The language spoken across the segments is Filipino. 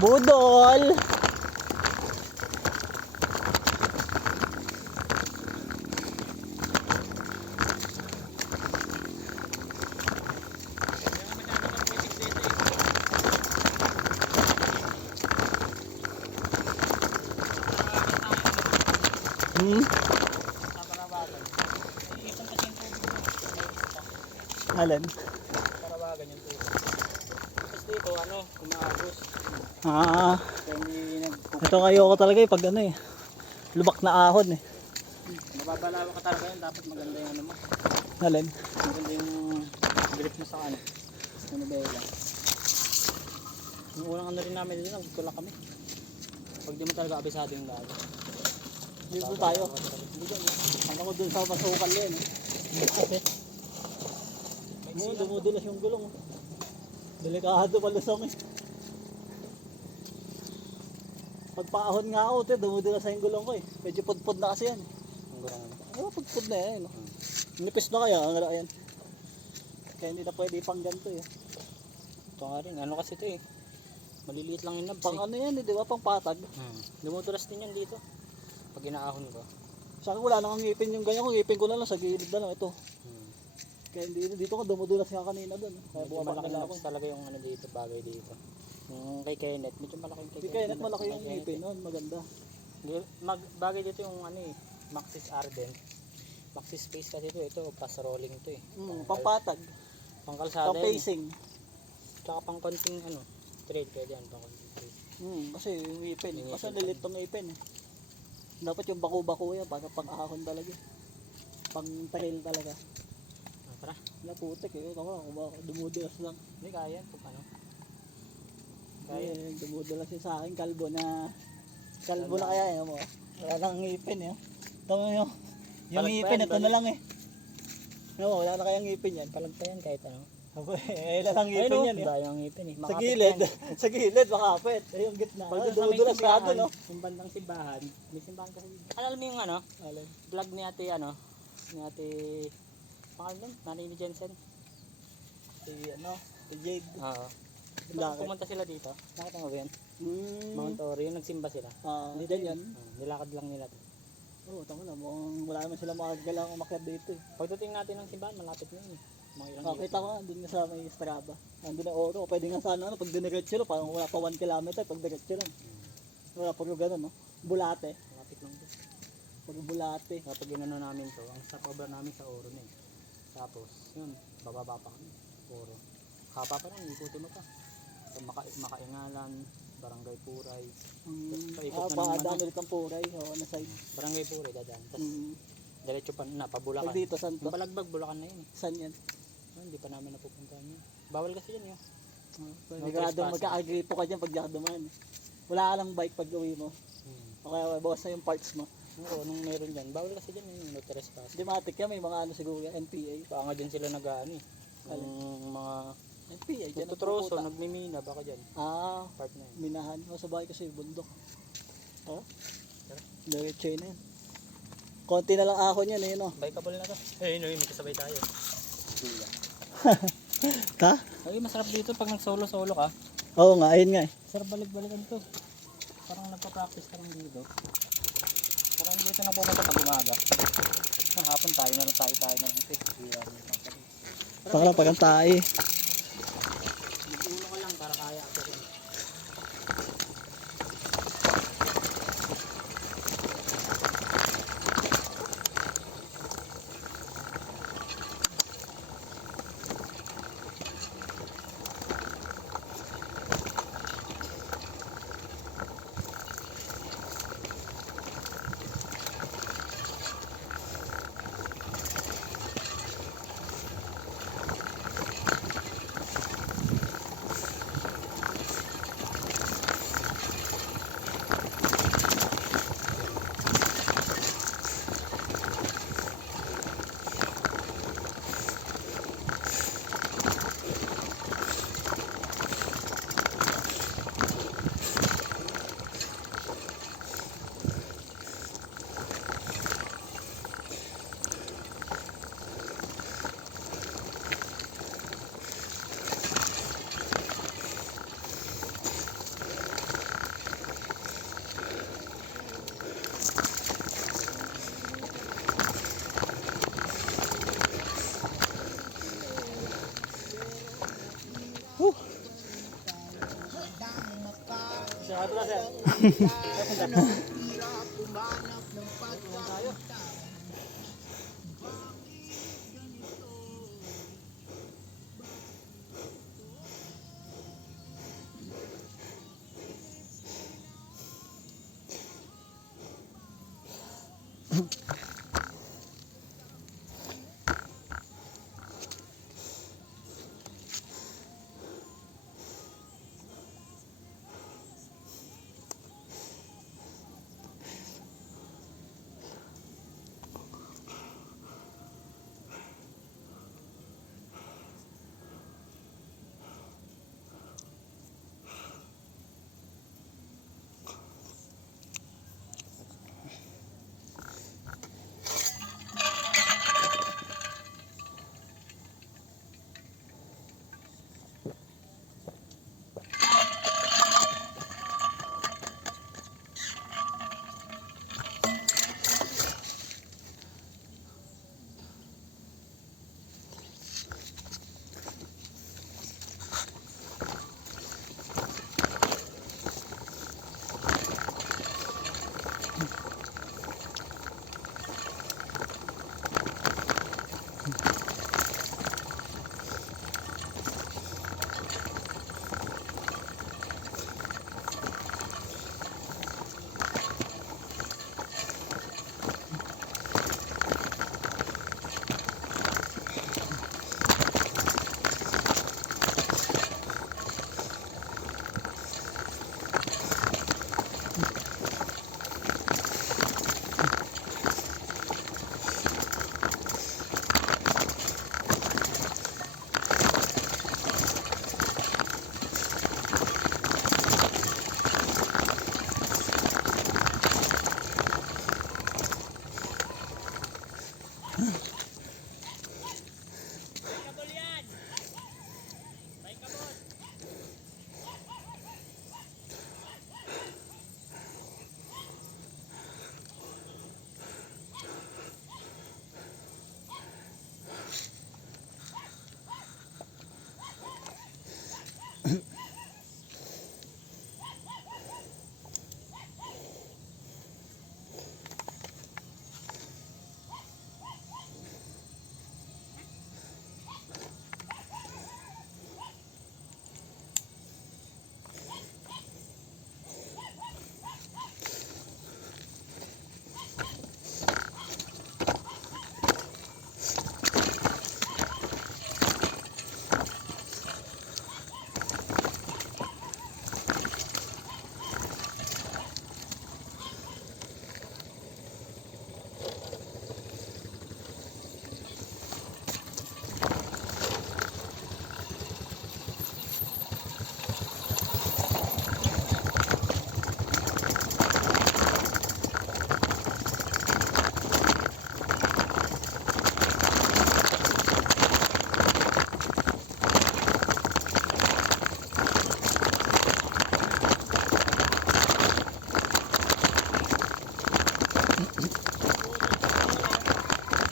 Budol! Alin? Parawagan yung tubig. Tapos dito ano, kumaagos. Ah, Kaya hindi ito kayo ko talaga pag ano lubak na ahon mababalawa ka talaga yun. Dapat maganda yung ano mo. Alin? Maganda yung grip mo sa ano. Sa nabela. Yung unang ano rin namin dito, nagtulak kami. Pag di mo talaga abisado yung lago. Dito tayo. Ano ko dun sa masukal yun dumudulas yung gulong. Delikado palusong Pagpaahon nga ako, dumudulas sa yung gulong ko Medyo pudpud na kasi yan. Ang gulong ano. Pudpud na yan Nipis na kaya, ang yan. Kaya hindi na pwede pang ganito Ito nga rin, ano kasi ito maliliit lang yung nabs Pang ano yan di ba? Pang patag. Dumudulas din yan dito. Pag inaahon ko. Sa akin wala nang ngipin yung ganyan ko, ngipin ko na lang sa gilid na lang ito. Kaya dito ko dumudulas nga kanina doon. Kaya Medyo bumabak malaki nila ako. nabs talaga yung ano dito, bagay dito. Yung kay Kenneth, medyo malaki yung kay Kaya net malaki yung ngipin noon, maganda. Bagay dito yung ano Maxxis Arden. Maxxis Space kasi ito pass rolling ito Pampatag, pangkalsada pang pacing. Tsaka pang konting ano, trade pwede yan, pang konting trade. Kasi yung ngipin, kasi lilit tong ngipin Dapat yung bako-bako yan, para pang ahon talaga. Pang trail talaga. Tara. Wala putik ito ko, dumudulas lang. Hindi kaya yan, kung ano. Kaya dumudulas yung sa akin, kalbo na kaya mo. Wala nang ngipin Tama nyo, yung ngipin, ito na lang wala na kayang ngipin yan. Palag pa yan kahit ano. Wala nang ngipin yan Dahil ang ngipin Sa gilid, makapit. Yung gitna. Pag doon sa may simbahan, yung bandang simbahan, may simbahan kasi. Alam mo yung ano, vlog ni ate pangalan nanay ni Jensen. Si Jade. Oo. Pumunta sila dito. Nakita mo ba yan? Mount Oro, yung nagsimba sila. Dito yan. Nilakad lang nila to. Oo, tama na. Wala naman sila makagalang umakyat dito Pagdating natin ng simbahan, malapit na yun Mga ilang kita ko nga, doon sa may Strava. Andun na Oro. Pwede nga sana, pag diniretso lang, parang wala pa 1 kilometer, pag diretso lang. Wala pa gano'n, Bulate. malapit lang doon. Pag Bulate. Kapag inano namin to, ang stopover namin sa Oro na Tapos, yun, bababa pa kami. Oro. Hapa pa lang, ikutin mo pa. Sa Makaingalan, Barangay Puray. Paikot na naman. Dami ulit ang Puray. Na side. Barangay Puray, dadaan. Tapos, diretso pa na, pabulakan. Pag dito, saan to? Yung Balagbag, Bulacan na yun Saan yan? Hindi pa namin napupuntahan yun. Bawal kasi yun Sigurado magka-agripo ka dyan pag diyan dumaan. Wala ka lang bike pag uwi mo. O kaya bawas na yung parts mo. Oo, nung meron dyan. Bawal kasi dyan yung no trespass. Dematic yan, may mga siguro yan, NPA. Baka nga dyan sila nag-ano yung mga NPA, dyan tututroso, nagmimina, baka dyan. Part na yun. Minahan. Sa bahay kasi bundok. Diretso yun yan. Konti na lang ahon yan Bikeable na to. May kasabay tayo. Ha? Ay, masarap dito pag nag-solo-solo ka. Oo nga, ayun nga Sarap balik-balikan to. Parang nagpa-practice ka lang dito. Parang dito na pumunta pag umaga. Hapon tayo na lang ito. Parang pagkantay. Mag-ulo ka lang para kaya ako rin.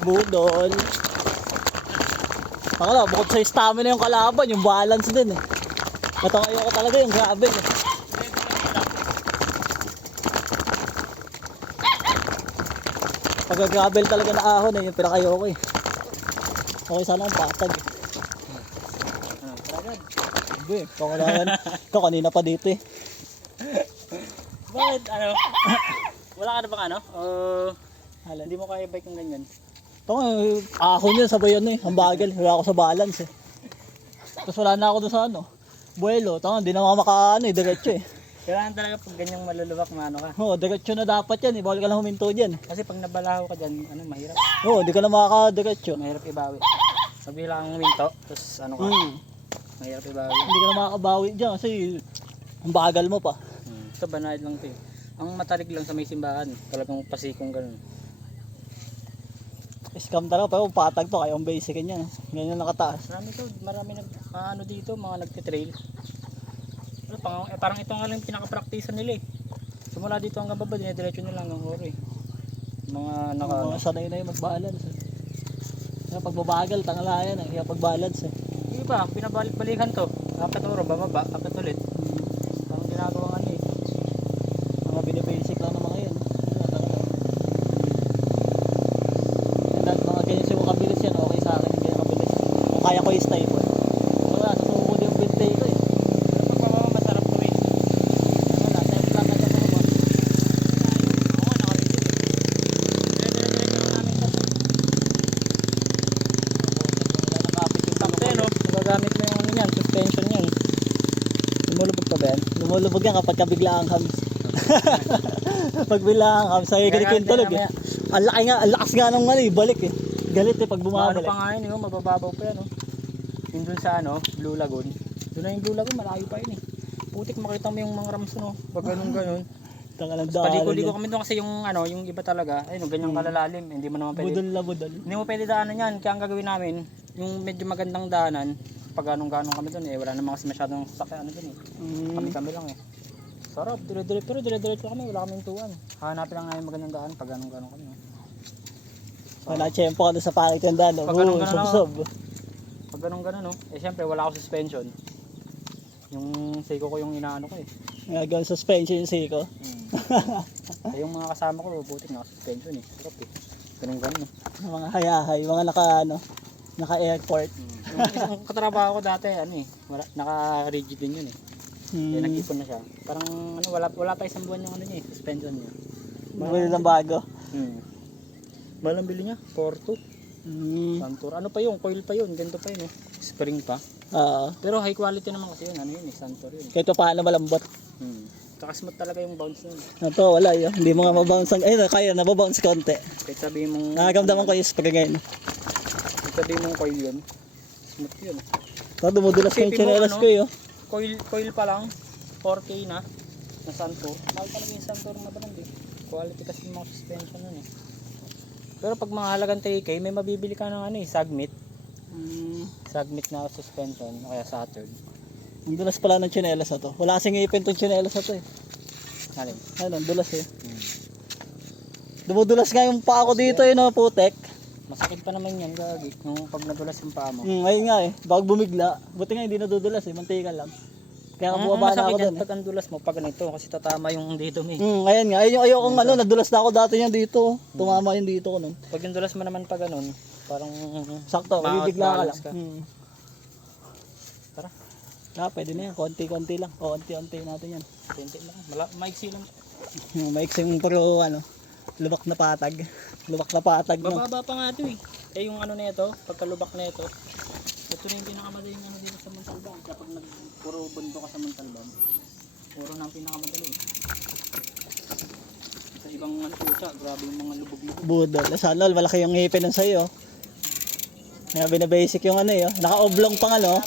Budol. Akala, bukod sa stamina yung kalaban, yung balance din eh. Ito ayoko talaga yung gravel eh. Pag-gravel talaga na ahon eh, yung pinakayoko eh. Okay sana ang patag eh. Hindi, ikaw kanina pa dito eh. Bakit ano? Wala ka na bang ano? Hindi mo kaya bike ng ganyan? Ito nga, ahon yun, sabay yun eh. Ang bagal, wala ako sa balance eh. Tapos wala na ako doon sa ano, buwelo. Ito nga, hindi na makaano eh, diretso eh. Kailangan talaga pag ganyang maluluwak maano ka. Oo, diretso na dapat yan eh, bawal ka lang huminto dyan eh. Kasi pag nabalaho ka dyan, ano, mahirap. Oo, hindi ka na makakadiretso. Mahirap ibawi. Mabila kang huminto, tapos ano ka, mahirap ibawi. Hindi ka na makakabawi dyan kasi ang bagal mo pa. Ito banayad lang ito eh. Ang matarik lang sa may simbahan, talagang pasikong ganun. Scam talaga, pero patag to, kayong basic niya. Ganyan nakataas. Marami ano dito, mga nagtitrail. Parang ito nga lang pinaka-practice nila eh. Simula dito hanggang baba, dinediretso nila hanggang horo eh. Mga sanay na yung mag-balance eh. Kaya pagbabagal, tangalayan eh, kaya pag-balance eh. Yung iba, pinabalik-balikan to. Apat oro, bababa, apat ulit. Parang ginagawang ano eh. lulubog yan kapag kabigla ang hams. Pag bigla ang hams, ay galit yung tulog eh. Ang laki nga, ang lakas nga nung ano eh, balik eh. Galit eh pag Ano bumabalik. pa nga yun, yung mabababaw pa yan, oh. Yung dun sa ano, Blue Lagoon. Doon na yung Blue Lagoon, malayo pa yun eh. Putik makita mo yung mga rams no, pag ganun. Tanga ng Paliko-liko daanan kami doon kasi yung ano, yung iba talaga, ayun, ganyan kalalalim, hindi mo naman yan. pwede. Budol na budol. Hindi mo pwede daanan yan, kaya ang gagawin namin, yung medyo magandang daanan, pag ganong-ganong kami doon eh, wala naman kasi masyadong sakyan ano doon eh. Kami lang eh. Sarap, dire-diretso kami, wala kaming tuwan. Hanapin lang namin magandang daan pag ganong-ganong kami. Wala tiyempo ka doon sa pangit yung daan. Pag ganun ganun, Sob-sob. Pag ganun no, eh syempre wala ako suspension. Yung siko ko yung inaano ko eh. Gagawin suspension yung siko. Eh, yung mga kasama ko, buti nga suspension eh. Sarap eh. Ganun eh. Yung mga hayahay, mga naka-airport. Yung katrabaho ko dati, ano eh, naka-rigid din yun eh. Eh, nag-ipon na siya. Parang ano, wala pa isang buwan yung ano niya eh, suspension niya. Bumili ng bago. Mahal ang bili niya, 4.2. Santur. Ano pa yun, coil pa yun, ganito pa yun eh. Spring pa. Oo. Pero high quality naman kasi yun, ano yun eh, Santur yun. Kahit pa paano malambot. Saka smooth talaga yung bounce nun. Ito, wala yun. Hindi mo nga mabounce. Ay, kaya nababounce konti. Kahit sabihin mong... Nakakamdaman ko yung spray ngayon. Kahit sabihin mong coil yun, smooth yun. Ito, dumudulas ko yung Isipin mo, chinelas ano? ko yun. Coil pa lang, 4K na Santur. Mahal talaga yung Santur na brand eh. Quality kasi yung mga suspension nun eh. Pero pag mga halagang 3K, may mabibili ka ng ano eh, Sagmit. Sagmit na suspension, o kaya Saturn. Ang dulas pala ng chinelas na to. Wala kasing ipin tong chinelas na to eh. Alin? Ayun, ang dulas eh. Dumudulas nga yung paa ko dito eh, no, putek. Masakit pa naman yan, gagi. Nung pag nadulas yung paa mo. Ayun nga eh, bago bumigla. Buti nga hindi nadudulas eh, mantika lang. Kaya Ang bumaba na masakit ako yan doon eh. pag ang dulas mo, pag ganito, kasi tatama yung dito mo eh. Ayun nga, ayun yung ayokong ano, nadulas na ako dati niyan dito. Tumama yung dito ko nun. Pag yung dulas mo naman pag ganun, parang... Sakto, bibigla ka lang. balance ka. Tara, Pwede na yan, konti-konti lang. O, konti-konti natin yan. konti lang. Maiksi lang. Maiksing pero ano, lubak na patag. Lubak na patag no. Bababa pa nga ito eh. Eh yung ano na ito, pagkalubak na ito, ito na yung pinakamadaling ano dito sa Montalban. Kapag puro bundo ka sa Montalban, puro na ang pinakamadali. Sa ibang ano pusa, grabe yung mga lubog-lubog. Budol. Sana all, malaki yung ngipin ng sa'yo. Kaya binabasic yung ano eh. Naka-oblong pa nga no.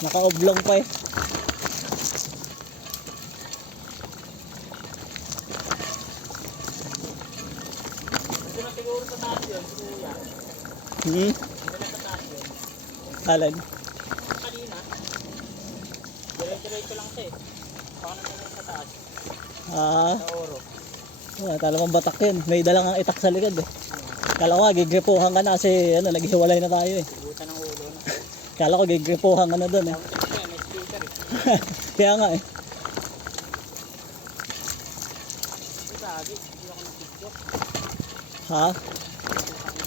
Naka-oblong pa eh. Ito na siguro sa taas yun, kuya. Hmm? Ito na sa taas yun. Alin? Kanina, diretso lang siya eh. Paano na sa taas? Sa oro. Talamang batak yun. May dalang ang itak sa likod eh. Kala ko nga, gigripuhan ka na kasi ano, naghiwalay na tayo eh. Buta ng ulo na. Kala ko gigripuhan ka na doon eh. May speaker eh. Kaya nga eh. Lagi, hindi ako nag-tiktok. Ha?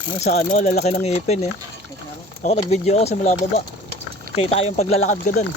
Ano, sa ano, lalaki ng ngipin eh. Meron. Ako nag-video ako simula baba. Kita yung paglalakad ko doon.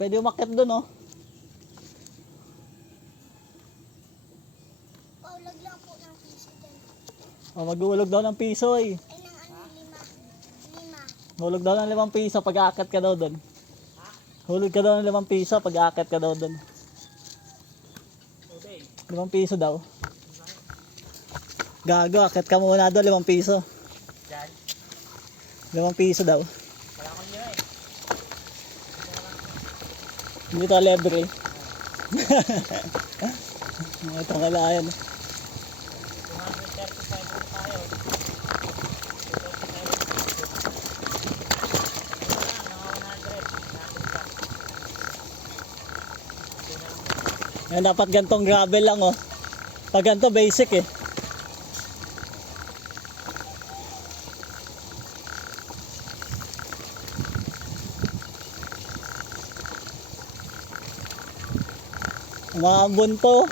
Pwede umakyat doon oh. Paulag lang po ng piso dyan. Oh, mag-uulog daw ng piso eh. Ay, ng ano, 5. 5. Hulog daw ng 5 piso pag aakyat ka daw doon. Hulog ka daw ng 5 piso pag aakyat ka daw doon. Okay. 5 piso daw. Gago, aakyat ka muna doon, 5 piso. Diyan. 5 piso daw. Wala akong nila eh. Hindi to libre. Ito nga lang yan. 235 na tayo. Yan, dapat gantong gravel lang oh. Pag ganito basic eh. Mga ambon to.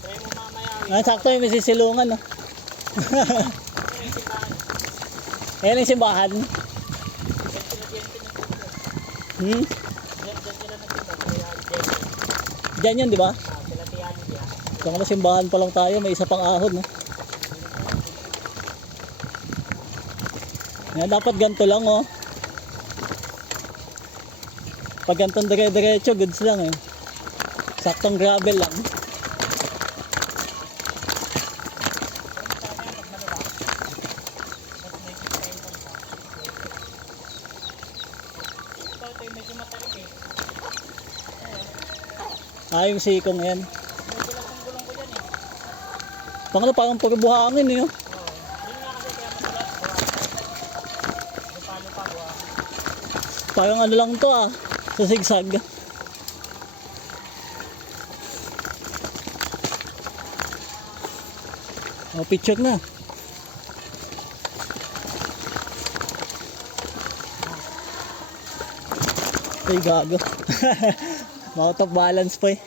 Try mo mamaya. Ah, sakto yung may sisilungan oh. Ayan yung simbahan. Hmm? Diyan yun, di ba? Kung simbahan pa lang tayo, may isa pang ahon. No? Yan, dapat ganito lang, oh. Pag ganitong dire-diretso, goods lang, eh. Saktong gravel lang. Ah, yung sikong yan. Pangalo, parang puro buhangin eh. Oh. Parang ano lang to ah, sa sigsag. Oh, picture na. Ay, gago. Out of balance pa eh.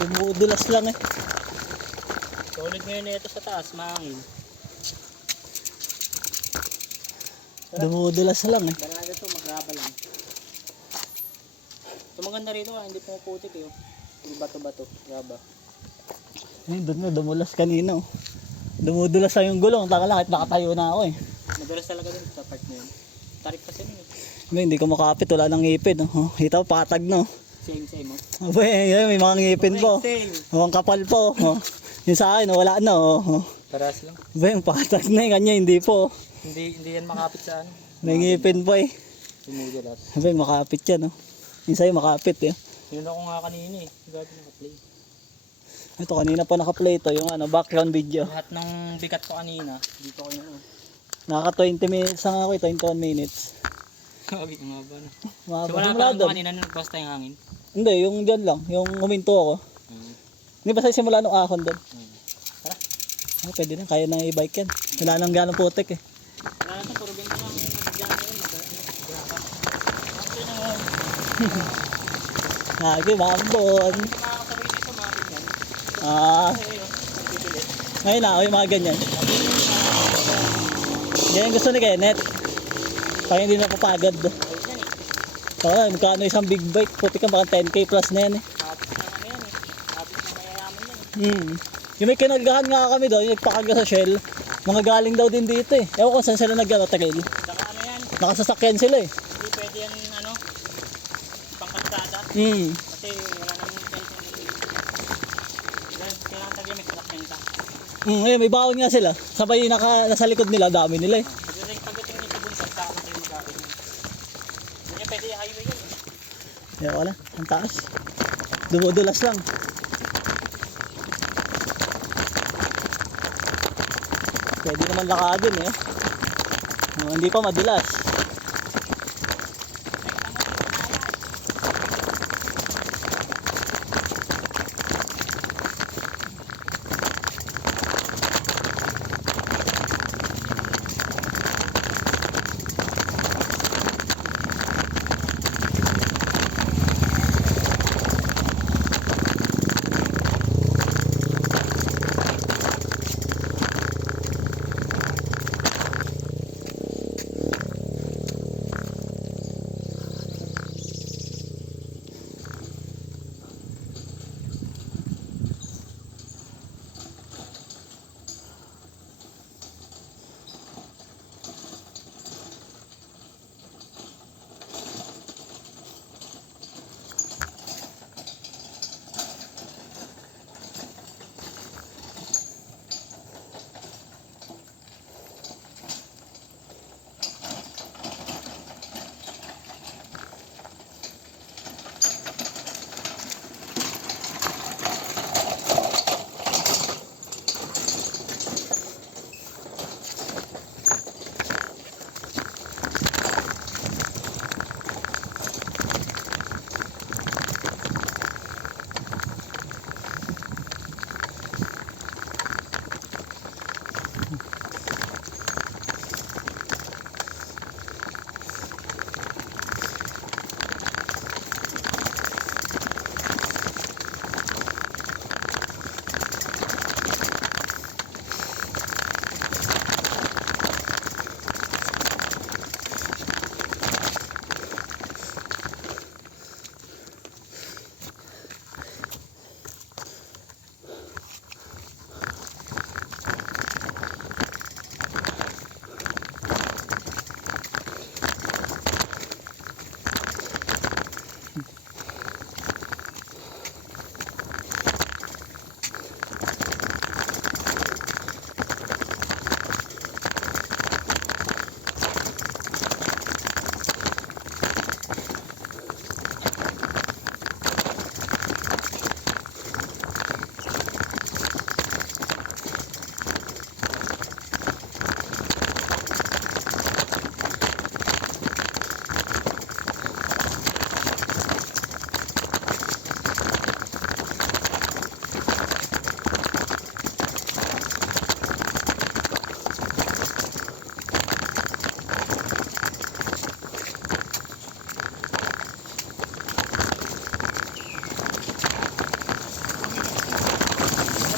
Dumudulas lang eh. Solid ngayon na ito sa taas, mahangin. Dumudulas lang eh. Barada ito, magraba lang. Ito maganda rito hindi pumuputik eh. Hindi bato-bato, raba. Eh, doon na, dumulas kanina oh. Dumudulas lang yung gulong. Taka lang, kahit nakatayo na ako eh. Madulas talaga din sa part na yun. Tarik kasi yun eh. Hindi ko makapit, wala nang ngipin oh. Ito, patag no. Same oh. Abay, yan, may mga ngipin po. Same. Ang kapal po. Oh. Yung sa akin, wala na oh. Paras lang. Abay, yung patag na yung kanya, hindi po. Hindi yan makapit sa ano. May ngipin po eh. Sumudulat. Abay, makapit yan oh. Yung sa'yo makapit eh. Yun ako nga kanina eh. Gagi naka-play. Ito, kanina pa naka-play to, yung ano, background video. Lahat ng bigat ko kanina, dito ko yun. Naka 20 minutes lang ako, 21 minutes. Gagi nga ba na. Mga So wala simula pa doon. kanina nung basta yung hangin. Hindi, yung dyan lang, yung huminto ako. Hindi ba sa simula nung ahon doon? Tara. Ah, pwede na, kaya na i-bike yan. Wala nang ganong putik eh. Wala na puro ganito lang yung nagdaan ngayon. Graba. After na Lagi, mambon. makakasabay dito, makakit yan. Ah, Kasi yun, nagpipilit. Ngayon na, yung mga ganyan. Ganyan gusto ni Kenneth. Kaya hindi na papagod. Ayos yan Oo, magkano isang big bike? Puti ka baka 10k plus na yan eh. Tapos na ano yan Tapos na mayayaman yan Yung may kinalgahan nga kami doon, yung nagpakarga sa Shell. Mga galing daw din dito eh. Ewan ko saan sila nag-trail. Saka ano yan, Nakasasakyan sila eh. hindi pwede yan pangkalsada. Kasi wala namang kailangan talaga may salakyan ka. Ayun, may baon nga sila. Sabay nasa likod nila, dami nila eh. Pagdating niyo sa bundok, saka na kayo mag-akin. Hindi pwede yung highway yan Yan wala, ang taas. Dumudulas lang. Pwede naman lakadin eh. Hindi pa madulas.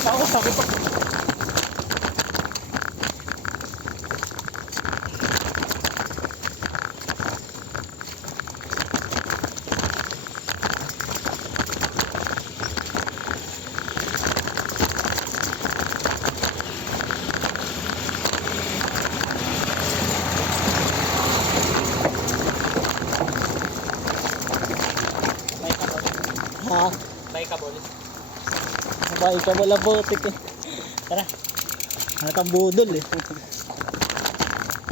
Ako sabi pa. Ha? Bikeable. Sabay ka wala botik eh. Tara. Hatang budol eh.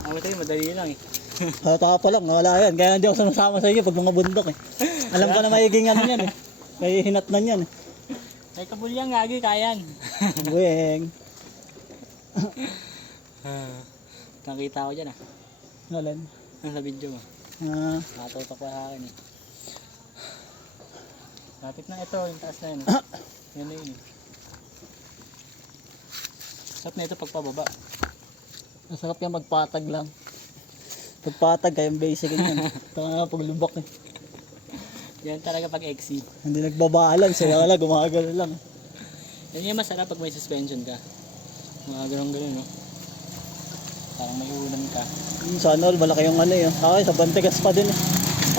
Ako ito madali lang eh. Hata pa lang, wala yan. Kaya hindi ako sumasama sa inyo pag mga bundok eh. Alam ko na maiging ano yan eh. May hinatnan yan eh. Bikeable yan, gagi, kayan. Buweng. Nakita ko dyan ah. Nalan. Nasa video mo. Nakatutok pa sa akin eh. Lapit na ito, yung taas na yun. Yan na yun eh. Sarap na ito pagpababa. Masarap yan magpatag lang. Pagpatag kayong basic yan. Ito nga paglubak eh. Yan talaga pag exceed. Hindi nagbabalan, saya wala, gumagano lang. Yan yung masarap pag may suspension ka. Mga ganun, no? Parang may ulam ka. Sana all, malaki yung ano yun. Okay, sa bantigas pa din eh.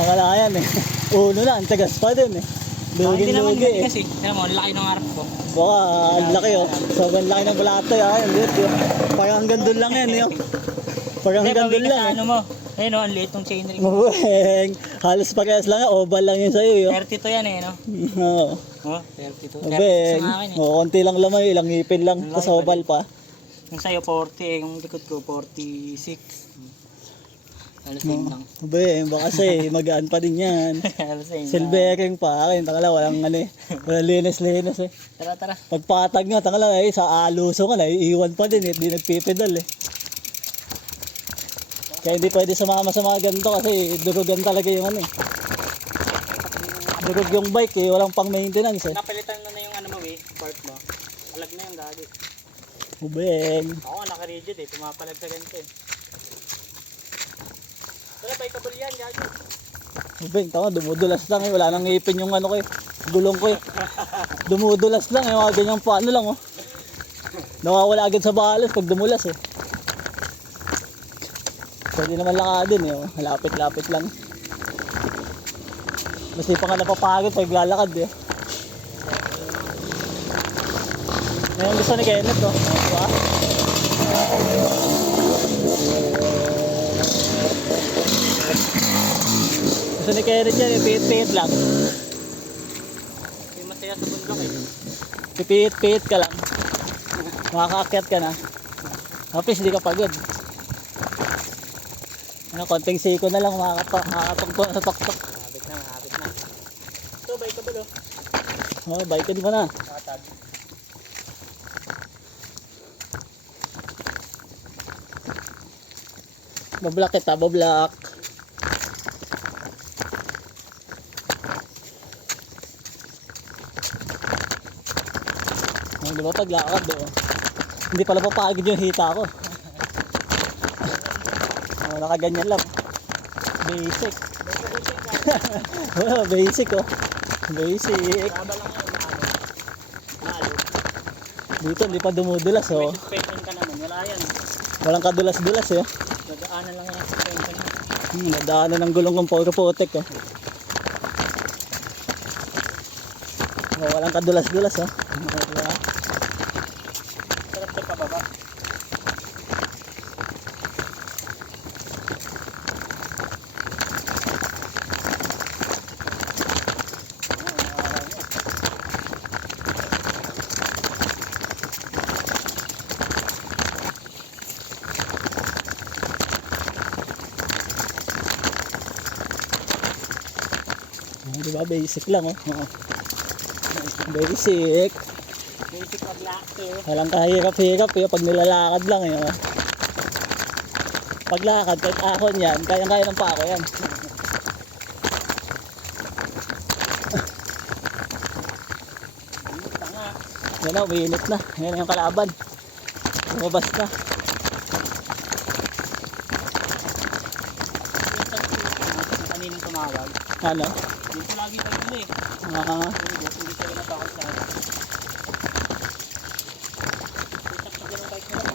Nakalayan eh. Uno na, ang tigas pa din eh. Hindi naman Lugin-lugi eh. kasi. Alam mo, ang laki ng harap ko. Baka, ang laki oh. Sobrang laki ng balato ah. Ang liit yun. Parang hanggang doon lang yan yun. Parang hanggang doon lang Ano eh. mo? Ayun, ang liit ng chain ring. Mabueng. Halos parehas lang yan. Oval lang yun sa'yo yun. 32 yan eh, no? Oo. Oh, 32. 36 Mabueng. sa akin eh. Konti lang laman ilang ngipin lang. Ang Tapos laki oval pa. Yung sa'yo 40 eh, yung likod ko 46. Halos same lang. Mabueng. Baka kasi magaan pa din yan. Halos same lang. Silvering pa. Akin, takala walang ano eh. Walang linis-linis eh. Tara, tara. Pagpatag nga, takala eh. Sa aluso ka na, iiwan pa din eh. Hindi nagpipedal eh. Kaya hindi pwede sumama sa mga ganito kasi durugan talaga yung ano eh. Durug yung bike eh, walang pang maintenance eh. Napalitan mo na yung ano mo eh, part mo. Palag na yung gagi. Ubeng. Ako naka-rigid eh, pumapalag sa ganito eh. Tara, bikeable yan, gagi. Ubeng, tama, dumudulas lang eh. Wala nang ngipin yung ano ko eh. Gulong ko eh. Dumudulas lang eh, mga ganyang paano lang oh. Nawawala agad sa balas pag dumulas eh. Pwede naman lakadin eh, oh. Lapit-lapit lang. Basta pa nga napapagod pag lalakad eh. Ngayon gusto ni Kenneth oh. Diba? Gusto ni Kenneth yan, ipihit-pihit lang. Yung masaya sa bundok eh. Pipihit-pihit ka lang. Makakaakyat ka na. Tapos hindi ka pagod. Ano, konting siko na lang makakatungko sa tok-tok. Habit na, habit na. Ito, bikeable oh. Oh, bike mo na. Nakatag. Bablock kita, bablock. Oh, di ba paglakad oh. Hindi pala papagod yung hita ko. Oh, nakaganyan lang. Basic. Oh, basic oh. Basic. Laba lang yan, maalo. Dito hindi pa dumudulas oh. May suspension ka naman, wala yan. Walang kadulas-dulas eh. Dadaanan lang yan ang suspension mo. Nadaanan ng gulong kong puro-putik oh. Oh, walang kadulas-dulas oh. Diba? Sarap sa pababa. Oh, diba? Basic lang oh. Oo. Basic. Basic of lacto. Walang kahirap-hirap eh. Pag nilalakad lang eh. Oh. Paglakad, kahit ahon yan, kayang-kaya ng pako yan. Tanga. Yan na, umiinit na. Yan yung kalaban. Lumabas na. Yung kaninang tumawag. Ano? Yung ko lagi tayo eh. Hindi sila natakot sa akin. Tutak sa ganun bike nila.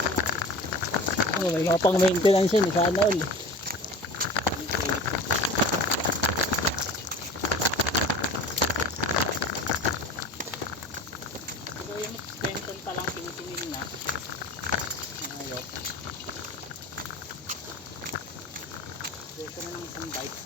Oh, may mga pang maintenance yun. Sana all. Siguro yung suspension pa lang tinitingin na. Ayok. Dito na ng isang bike.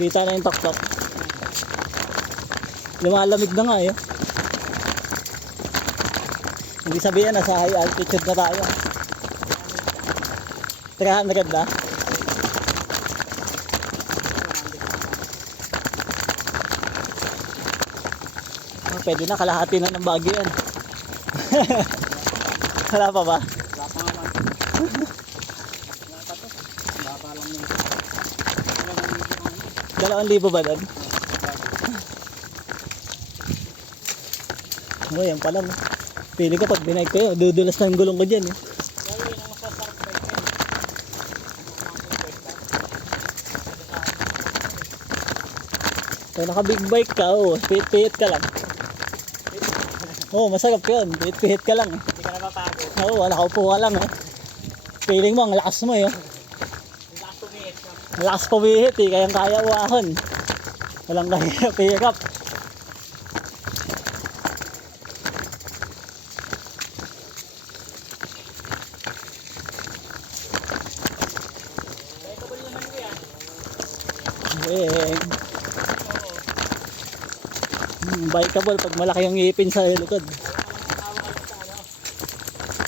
Kita na yung tok-tok. Lumalamig na nga eh. Hindi sabihin na sa high altitude na tayo. 300 na. Oh, pwede na, kalahati na ng Baguio yan. Wala pa ba? Wala pa nga man. Wala pa to. Baba lang yun. 2,000 ba doon? Oh, yan pala mo. Pili ko pag binike ko yun, dudulas na yung gulong ko dyan eh. Kaya yun ang masasarap bike ko eh. Pag naka big bike ka, oh, pihit-pihit ka lang. Oh, masarap yun. Pihit-pihit ka lang eh. Hindi ka na mapago. Oo, nakaupo ka lang eh. Feeling mo, ang lakas mo eh. Oh. Ang lakas tumihit ka. Ang lakas pumihit eh, kayang kaya uahon. Walang kahirap-hirap. Kaya kabal naman ko yan. Eh, bikeable pag malaki yung ngipin sa likod. Tawa ka lang sa ano. Tamang balik lang sa Manila.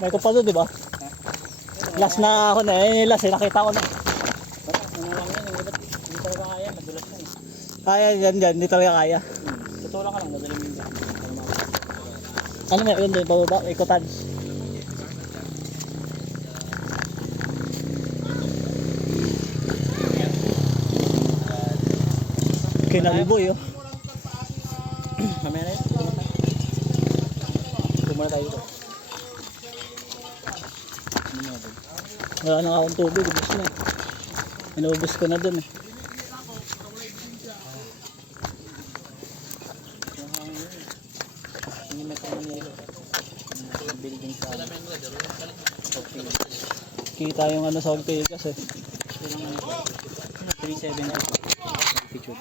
May kupado, di ba? Last na ako na, last eh, nakita ko na. Baka, nanulang yan. Yung iba't hindi talaga kaya. Madulas yan. Kaya yan, hindi talaga kaya. Tutulak ka lang. Madaling yung dyan. Ano may yun doon, bababa, ikutan. Kinalboy, oh. Mamaya na yun. Tumula tayo dito. Wala na akong tubig, ubos na eh. Inubos ko na dun eh. Hindi may Manila. Building sa Kita yung ano sa Ortegas eh. 370 picture.